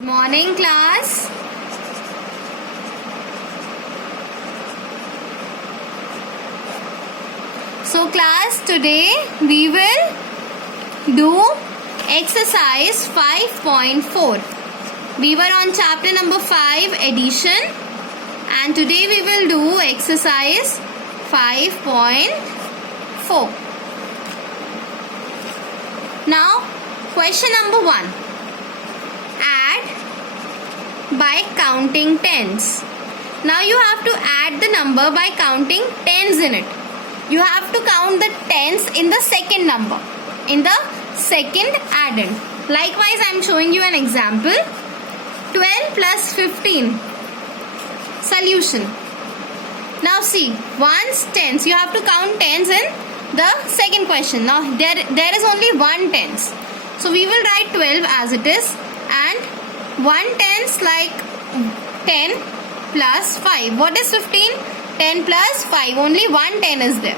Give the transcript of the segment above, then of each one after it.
Morning class. So class, today we will do exercise 5.4. We were on chapter number 5, addition, and today we will do exercise 5.4. Now question number 1. Add by counting tens. Now you have to add the number by counting tens in it. You have to count the tens in the second number, in the second addend. Likewise, I am showing you an example. 12 plus 15. Solution. Now see, ones, tens. You have to count tens in the second question. Now there is only one tens. So we will write 12 as it is, and one tens like 10 plus 5. What is 15? 10 plus 5. Only one 10 is there.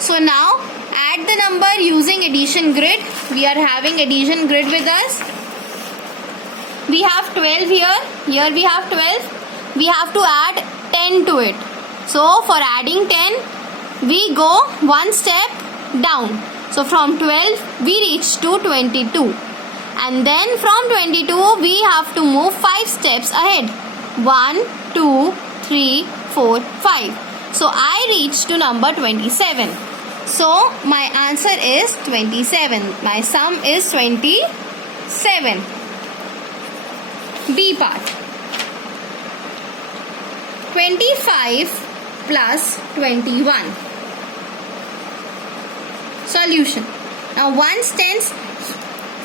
So now add the number using addition grid. We are having addition grid with us. We have 12 here. Here we have 12. We have to add 10 to it. So for adding 10, we go one step down. So from 12 we reach to 22. And then from 22 we have to move 5 steps ahead. 1, 2, 3, 4, 5. So I reach to number 27. So my answer is 27. My sum is 27. B part. 25 plus 21. Solution. Now once tens,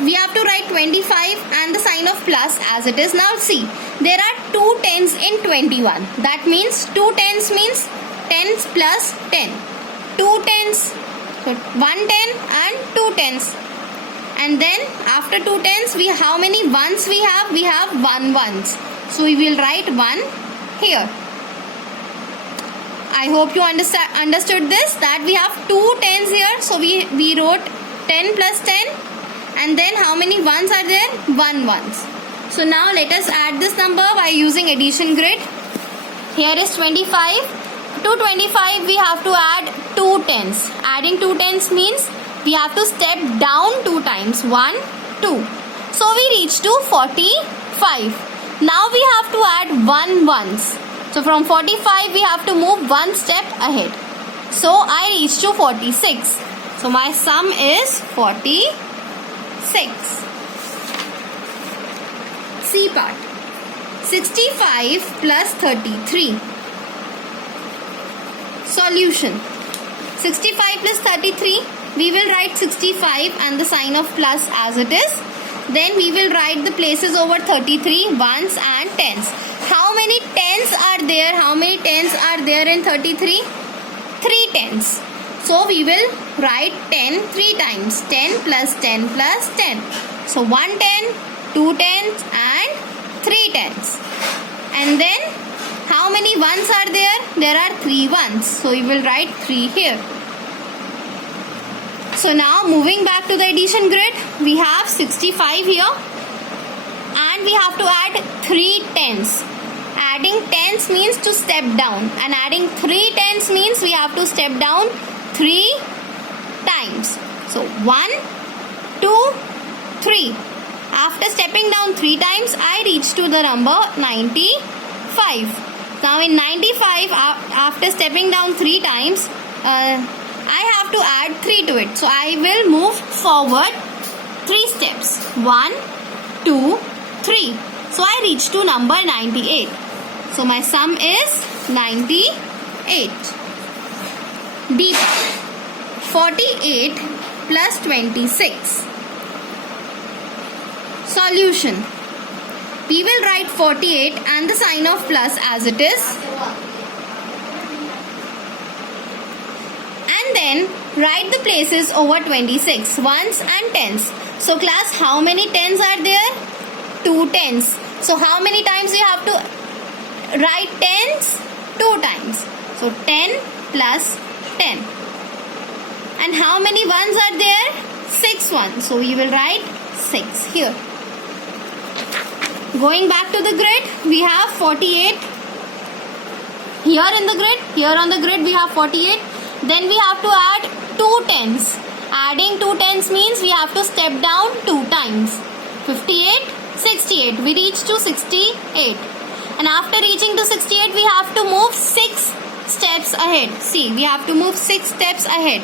we have to write 25 and the sign of plus as it is. Now see, there are two tens in 21. That means two tens means tens plus 10. Two tens, so one 10 and two tens. And then after two tens, how many ones we have? We have one ones. So we will write 1 here. I hope you understood this, that we have two tens here. So we wrote 10 plus 10. And then how many ones are there? 1 ones. So now let us add this number by using addition grid. Here is 25. To 25 we have to add 2 tens. Adding 2 tens means we have to step down 2 times. 1, 2. So we reach to 45. Now we have to add 1 ones. So from 45 we have to move 1 step ahead. So I reach to 46. So my sum is 46. C part. 65 plus 33. Solution. 65 plus 33. We will write 65 and the sign of plus as it is. Then we will write the places over 33, ones and tens. How many tens are there? How many tens are there in 33? 3 tens. So we will write 10 3 times. 10 plus 10 plus 10. So 1 10, 2 tens and 3 tens. And then how many ones are there? There are 3 ones. So we will write 3 here. So now moving back to the addition grid, we have 65 here. And we have to add 3 tens. Adding tens means to step down. And adding 3 tens means we have to step down 3 times. So 1, 2, 3. After stepping down 3 times, I reach to the number 95. Now in 95, after stepping down 3 times, I have to add 3 to it. So I will move forward 3 steps. 1, 2, 3. So I reach to number 98. So my sum is 98. D. 48 plus 26. Solution. We will write 48 and the sign of plus as it is. And then write the places over 26, ones and tens. So class, how many tens are there? 2 tens. So how many times you have to write tens? 2 times. So 10 plus 10. And how many ones are there? 6 ones. So we will write 6 here. Going back to the grid, we have 48. Here in the grid, here on the grid we have 48. Then we have to add 2 tens. Adding 2 tens means we have to step down 2 times. 58, 68. We reach to 68. And after reaching to 68, we have to move 6 steps ahead. See, we have to move 6 steps ahead.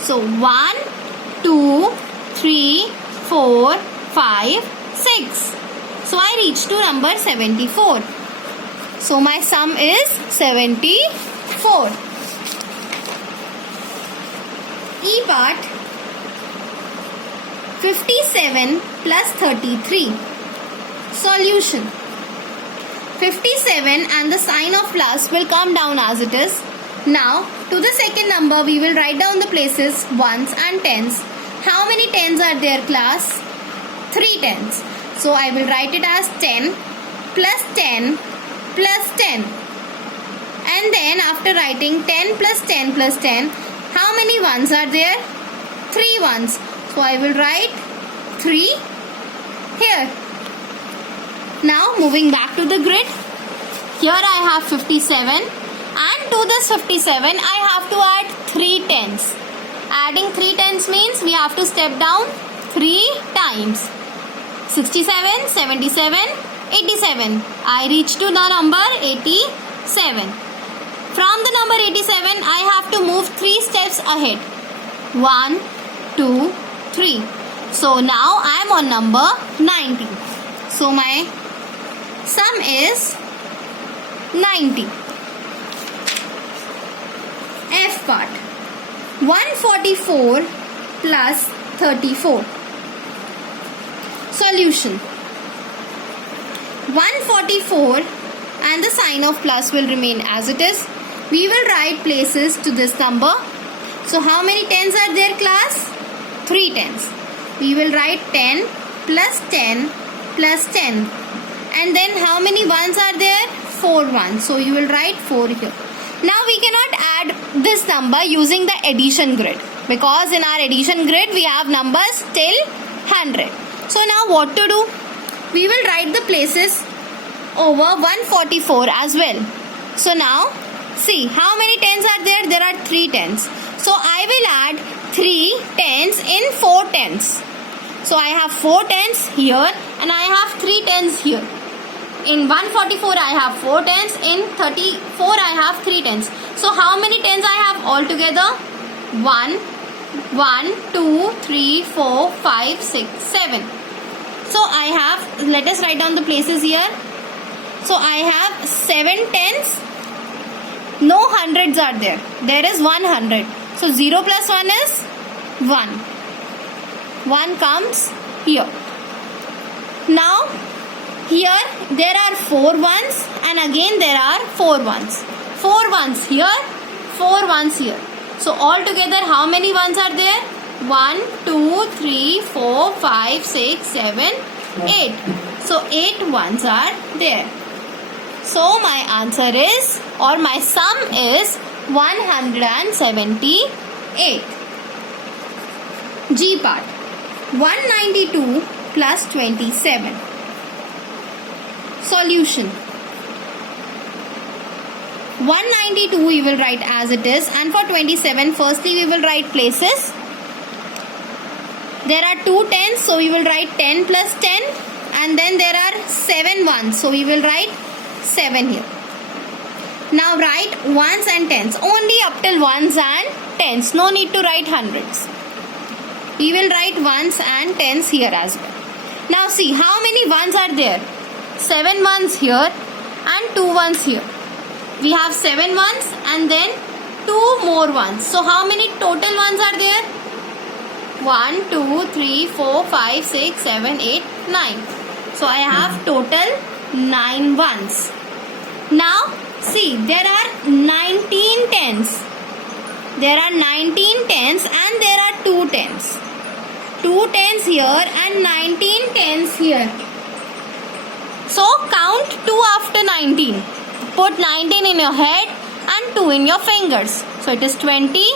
So 1, 2, 3, 4, 5, 6. So I reach to number 74. So my sum is 74. E part, 57 plus 33. Solution. 57 and the sign of plus will come down as it is. Now to the second number we will write down the places ones and tens. How many tens are there, class? 3 tens. So I will write it as 10 plus 10 plus 10. And then after writing 10 plus 10 plus 10, how many ones are there? 3 ones. So I will write 3 here. Now moving back to the grid. Here I have 57 and to this 57 I have to add 3 tens. Adding 3 tens means we have to step down 3 times. 67, 77, 87. I reach to the number 87. From the number 87, I have to move 3 steps ahead. 1, 2, 3. So now I am on number 90. So my sum is 90. F part. 144 plus 34. Solution. 144 and the sign of plus will remain as it is. We will write places to this number. So how many tens are there, class? 3 tens. We will write 10 plus 10 plus 10. And then how many ones are there? 4 ones. So you will write 4 here. Now we cannot add this number using the addition grid, because in our addition grid we have numbers till 100. So now what to do? We will write the places over 144 as well. So now see how many tens are there? There are 3 tens. So I will add 3 tens in 4 tens. So I have 4 tens here and I have 3 tens here. In 144 I have 4 tens. In 34 I have 3 tens. So how many tens I have altogether? 1, 2, 3, 4, 5, 6, 7. So I have, let us write down the places here. So I have 7 tens. No hundreds are there. There is 100. So 0 plus 1 is 1. 1 comes here. Now here there are 4 ones and again there are 4 ones. 4 ones here, 4 ones here. So altogether how many ones are there? 1, 2, 3, 4, 5, 6, 7, 8. So 8 ones are there. So my answer is, or my sum is 178. G part. 192 plus 27. Solution. 192 we will write as it is, and for 27 firstly we will write places. There are 2 tens, so we will write 10 plus 10, and then there are 7 ones, so we will write 7 here. Now write ones and tens, only up till ones and tens, no need to write hundreds. We will write ones and tens here as well. Now see how many ones are there? 7 ones here and 2 ones here. We have 7 ones and then 2 more ones. So how many total ones are there? 1, 2, 3, 4, 5, 6, 7, 8, 9. So I have total 9 ones. Now see, there are 19 tens. There are 19 tens and there are 2 tens. 2 tens here and 19 tens here. So count 2 after 19. Put 19 in your head and 2 in your fingers. So it is 20,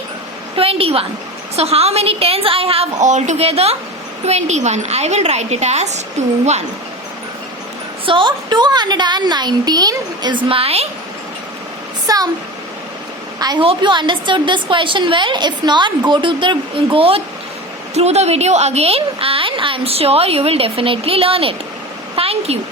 21. So how many tens I have altogether? 21. I will write it as 21. So 219 is my sum. I hope you understood this question well. If not, go through the video again and I'm sure you will definitely learn it. Thank you.